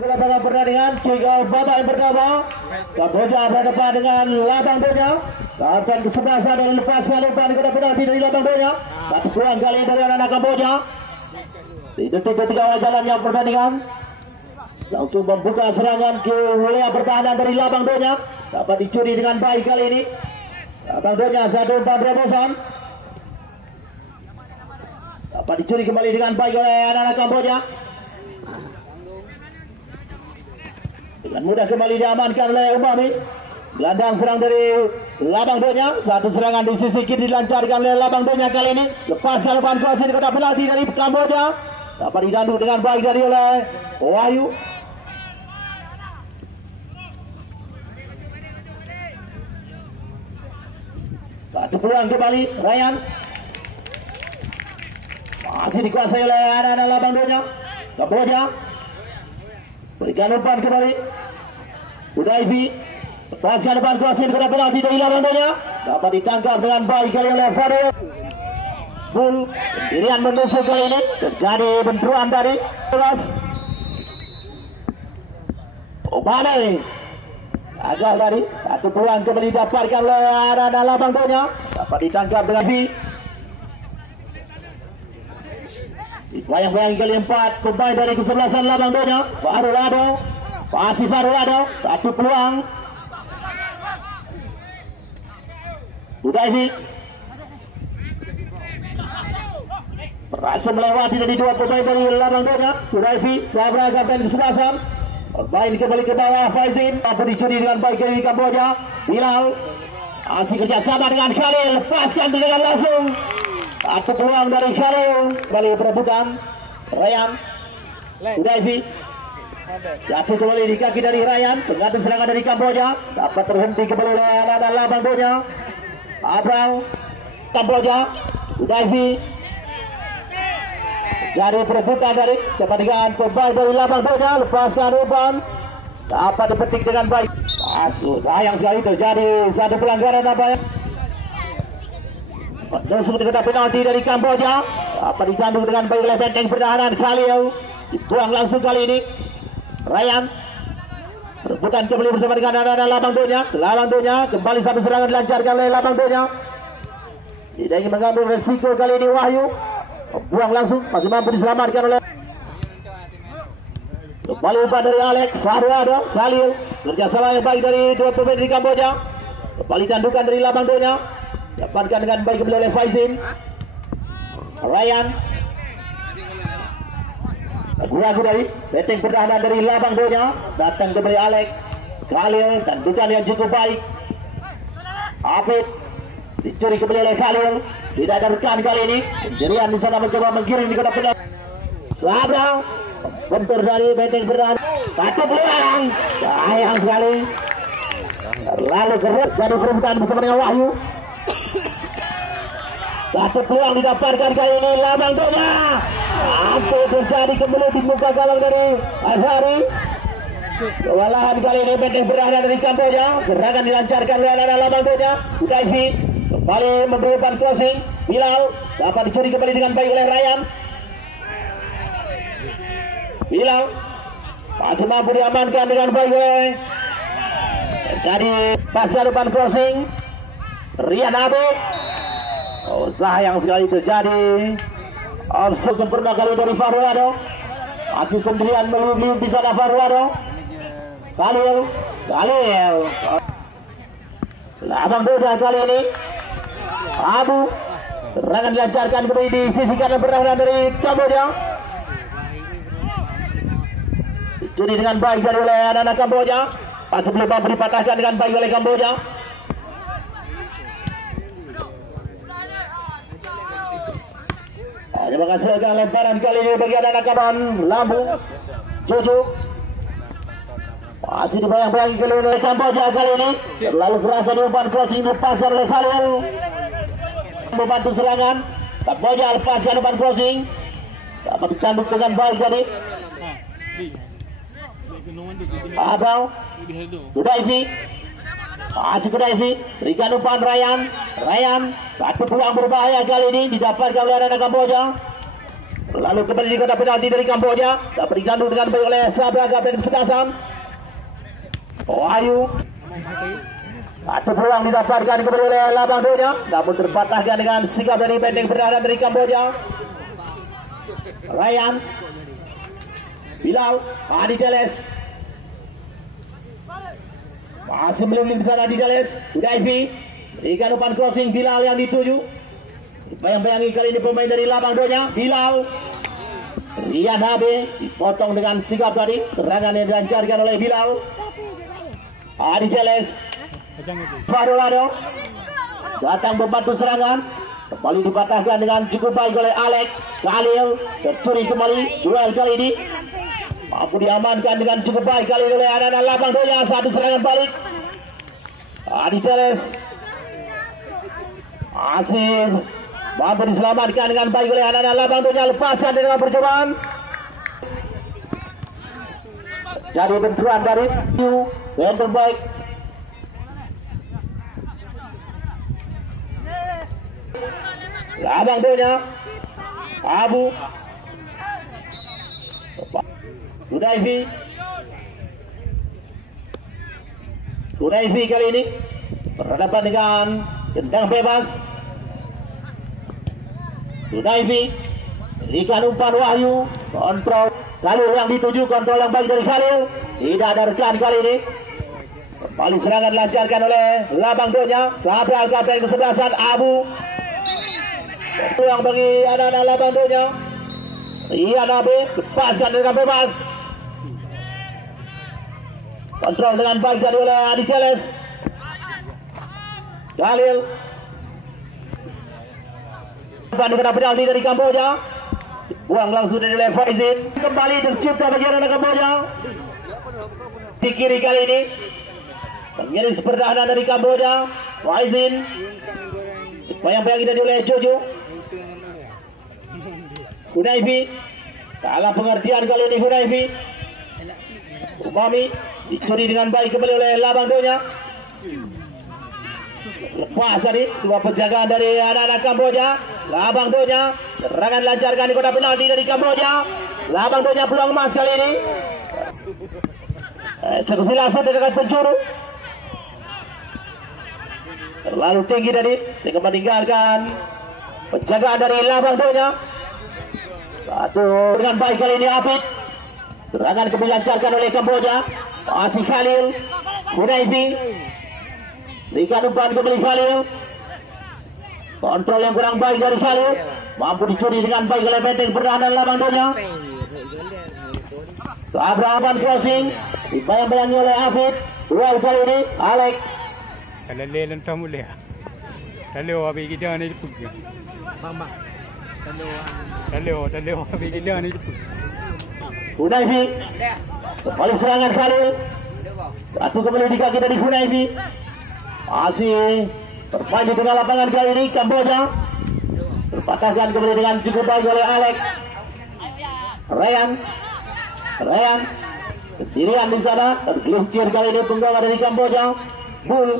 Lapangan pertandingan kick off babak yang pertama. Kamboja berhadapan dengan Labang Donya. Akan kesebelasan dan lepaskan umpan kepada penalti dari Labang Donya. Satu peluang kali ini dari anak Kamboja. Di detik-detik awal jalannya pertandingan, langsung membuka serangan ke wilayah pertahanan dari Labang Donya. Dapat dicuri dengan baik kali ini. Labang Donya satu umpan terobosan. Dapat dicuri kembali dengan baik oleh anak Kamboja. Dengan mudah kembali diamankan oleh Umami. Gelandang serang dari Labang Donya. Satu serangan di sisi kiri dilancarkan oleh Labang Donya kali ini. Lepaskan umpan cross di kotak penalti dari Kamboja. Dapat didandu dengan baik dari oleh Wahyu. Satu peluang kembali Ryan. Masih dikuasai oleh anak-anak Labang Donya. Kamboja berikan umpan kembali. Udaifi lepaskan umpan crossing kepada penalti dari Labang Donya. Dapat ditangkap dengan baik kali oleh Fadil. Bull pendirian menusuk kali ini. Terjadi benturan tadi. Obane gagal tadi. Satu peluang kembali didapatkan oleh anak-anak Labang Donya. Dapat ditangkap dengan V. Bayang-bayang kali 4 pemain dari kesebelasan Labang Donya. Farulado, pasti Farulado, satu peluang. Udaifi berhasil melewati dari dua pemain dari Labang Donya. Udaifi, Sabra kapten kesebelasan. Main kembali ke bawah Faizin. Apa dicuri dengan baik dari Kamboja. Bilal masih kerjasama dengan Khalil. Lepaskan dengan langsung. Satu peluang dari Khalil. Kembali perebutan Ryan. Udaifi jatuh kembali di kaki dari Ryan. Pengantin serangan dari Kamboja. Dapat terhenti kembali oleh anak Labang Donya. Abrang Kamboja. Udaifi jadi perebutan dari coba dengan pemain dari Labang Donya. Lepaskan umpan. Dapat dipetik dengan baik. Sayang sekali terjadi satu pelanggaran apa ya. Langsung dikena penalti dari Kamboja. Apa ditandu dengan baik oleh benteng pertahanan Khalil. Dibuang langsung kali ini Ryan. Rebutan kembali bersama dengan anak-anak Labang Donya. Labang Donya kembali satu serangan dilancarkan oleh Labang Donya. Tidak ingin mengambil resiko kali ini Wahyu. Buang langsung, masih mampu diselamatkan oleh kembali umpan dari Alex. Farwado, Khalil kerjasama yang baik dari dua pemain di Kamboja. Kembali tandukan dari Labang Donya. Dapatkan dengan baik kembali oleh Faizin. Ryan ragu-ragu dari benteng pertahanan dari Labang Donya. Datang kembali Alex. Khalil tandukan yang cukup baik. Afid dicuri kembali oleh Khalil. Tidak ada rekan kali ini. Jerian di sana mencoba menggiring di kotak penalti. Sabra bentur dari benteng pertahanan. Satu peluang. Sayang sekali. Lalu kerut jadi perebutan bersama dengan Wahyu. Satu peluang didapatkan kali ini Labang Donya. Apa terjadi kembali di muka gawang dari Azhari. Kewalahan kali ini benteng pertahanan dari Kamboja. Serangan dilancarkan oleh anak-anak Labang Donya. Udaifi kembali memberi umpan crossing. Bilal dapat dicuri kembali dengan baik oleh Ryan. Bilal masih mampu diamankan dengan baik oleh jadi pasca umpan crossing Rian Abu. Sayang sekali terjadi offside sempurna kali dari Farwado. Masih sendirian meliuk-liuk di sana Farwado. Khalil Labang Donya kali ini Abu serangan dilancarkan kembali di sisi kanan pertahanan dari Kamboja. Dicuri dengan baik dari oleh anak-anak Kamboja. Masih belum mampu dipatahkan dengan baik oleh Kamboja. Hanya menghasilkan lemparan kali ini bagi anak-anak kawan Lampung. Jojo masih dibayang-bayangi kali oleh Kamboja kali ini. Terlalu keras dari umpan crossing dilepaskan oleh Khalil. Membantu serangan. Kamboja lepaskan umpan crossing. Dapat ditanduk dengan baik tadi. Abang Udaifi masih Udaifi berikan umpan Ryan. Satu peluang berbahaya kali ini didapatkan oleh anak Kamboja. Lalu kembali di kotak penalti dari Kamboja. Dapat digandu dengan baik oleh Sabra Kapten Sekasan. Wahyu. Satu peluang didapatkan kembali oleh Labang Donya. Namun terpatahkan dengan sikap dari benteng pertahanan dari Kamboja. Ryan. Bilal. Adi Teles. Masih melindungi di sana Adi Teles. Udaifi. Berikan umpan crossing Bilal yang dituju. Bayang-bayangi kali ini pemain dari Labang Donya. Bilal. Rian Habe dipotong dengan sigap tadi. Serangan yang dilancarkan oleh Bilal. Adi Teles. Fadolado datang membantu serangan. Kembali dipatahkan dengan cukup baik oleh Alek. Khalil tercuri kembali. Duel kali ini mampu diamankan dengan cukup baik kali ini oleh anak-anak Labang Donya. Satu serangan balik. Adi Teles. Asir mampu diselamatkan dengan baik oleh anak-anak Labang Donya. Lepaskan dengan percobaan. Jadi benturan dari yang terbaik. Labang Donya. Abu. Udaifi kali ini berhadapan dengan tendang bebas. Udaifi berikan umpan Wahyu. Kontrol lalu yang dituju, kontrol yang baik dari Khalil. Tidak ada rekan kali ini. Kembali serangan dilancarkan oleh Labang Donya. Sabra kapten kesebelasan Abu. Peluang bagi anak-anak Labang Donya. Iya Nabi lepaskan dengan bebas. Kontrol dengan baik dari oleh Adi Teles. Khalil. Kena penalti dari Kamboja. Buang langsung dari oleh Faizin. Kembali tercipta bagi anak-anak Kamboja. Di kiri kali ini pengiris pertahanan dari Kamboja. Faizin. Bayang-bayang tidak oleh Jojo. Hudaifi. Kalah pengertian kali ini Hudaifi. Umami dicuri dengan baik kembali oleh Labang Donya. Lepas tadi dua penjagaan dari anak-anak Kamboja. Labang Donya serangan lancarkan di kotak penalti dari Kamboja. Labang Donya peluang emas kali ini. Eksekusi langsung dekat penjuru. Terlalu tinggi tadi sehingga meninggalkan penjagaan dari Labang Donya. Satu dengan baik kali ini Apit. Serangan kembali dilancarkan oleh Kamboja. Masih Khalil. Hudaifi. Berikan umpan kembali Khalil. Kontrol yang kurang baik dari Khalil. Mampu dicuri dengan baik oleh benteng pertahanan Labang Donya. Sabra umpan crossing. Dibayang-bayangi oleh Afid. Duel kali ini Alek. Kalau lelan tamu leh. Kalau habis kita ni pergi. Mama. Kalau habis kita ni pergi. Hudaifi. Kembali serangan Khalil. Satu kembali di kaki dari Hudaifi. Masih bermain di tengah lapangan kali ini Kamboja. Terpatahkan kembali dengan cukup baik oleh Alek. Ryan. Sendirian di sana. Tergelincir kali ini penggawa dari Kamboja. Full.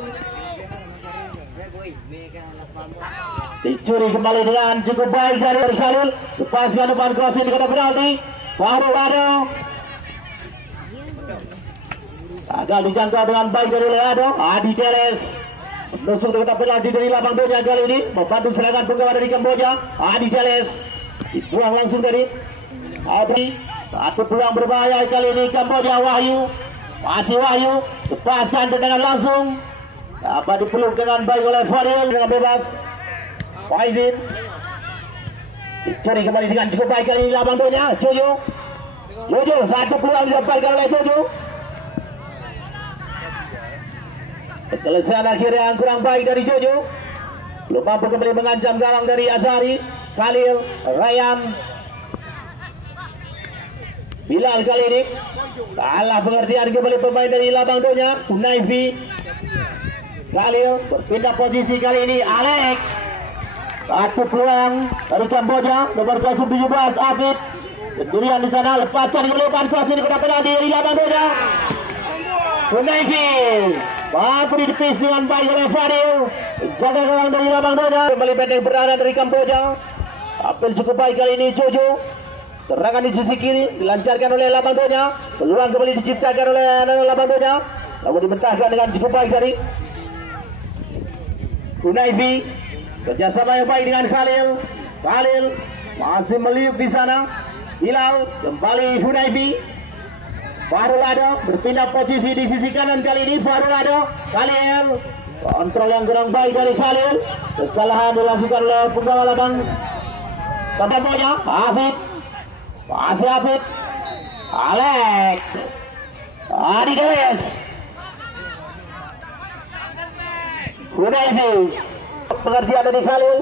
Dicuri kembali dengan cukup baik dari Khalil. Lepaskan umpan crossing di kotak penalti. Fadolado. Agak dijangkau dengan baik dari Leado. Adi Teles menusuk di kotak penalti dari Labang Donya kali ini. Membantu serangan penggawa dari Kamboja. Adi Teles dibuang langsung dari Adi. Satu peluang berbahaya kali ini Kamboja. Wahyu. Masih Wahyu. Lepaskan tendangan langsung. Dapat dipeluk dengan baik oleh Fadil dengan bebas. Faizin. Dicuri kembali dengan cukup baik kali ini Labang Donya. Jojo. Satu peluang didapatkan oleh Jojo. Penyelesaian akhir yang kurang baik dari Jojo. Belum mampu kembali mengancam gawang dari Azhari. Khalil. Ryan. Bilal kali ini salah pengertian kembali pemain dari Labang Donya. Unaifi. Khalil berpindah posisi kali ini Alek. Satu peluang dari Kamboja nomor 17 Afid. Sendirian di sana, lepaskan kembali umpan crossing di kotak penalti dari Labang Donya. Unaifi mampu ditepis dengan baik oleh Fadil. Jaga gawang dari Labang Donya. Kembali pendek berada dari Kamboja. Apel cukup baik kali ini Jojo. Serangan di sisi kiri dilancarkan oleh Labang Donya. Peluang kembali diciptakan oleh Labang Donya. Namun dibentahkan dengan cukup baik dari Hunaifi. Kerjasama yang baik dengan Khalil. Khalil masih meliuk di sana. Hilal kembali Hunaifi. Farulado berpindah posisi di sisi kanan kali ini. Farulado, Khalil, kontrol yang kurang baik dari Khalil. Kesalahan dilakukan oleh penggawa Labang. Tampaknya Hafid, masih Hafid, Alex, Adi Gawes, Hunaifi, pengertian dari Khalil.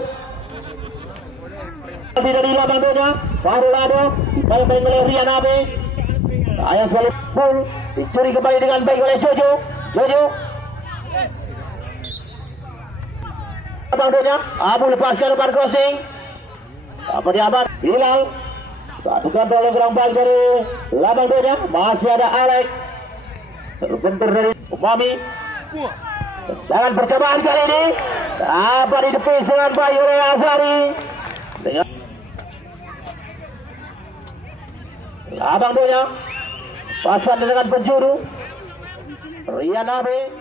Lebih dari Labang Donya, Farulado, main-main oleh Rian Abe. Ayah selalu full, dicuri kembali dengan baik oleh Jojo. Jojo, Labang Donya, Abu lepaskan umpan crossing. Apa diaman? Hilal. Satu kontrol yang kurang baik dari Labang Donya. Masih ada Alex. Terbentur dari Umami. Jangan percobaan kali ini. Apa ditepis dengan baik oleh Azari. Dengan Labang Donya. Pasan dengan penjuru Rian Abe.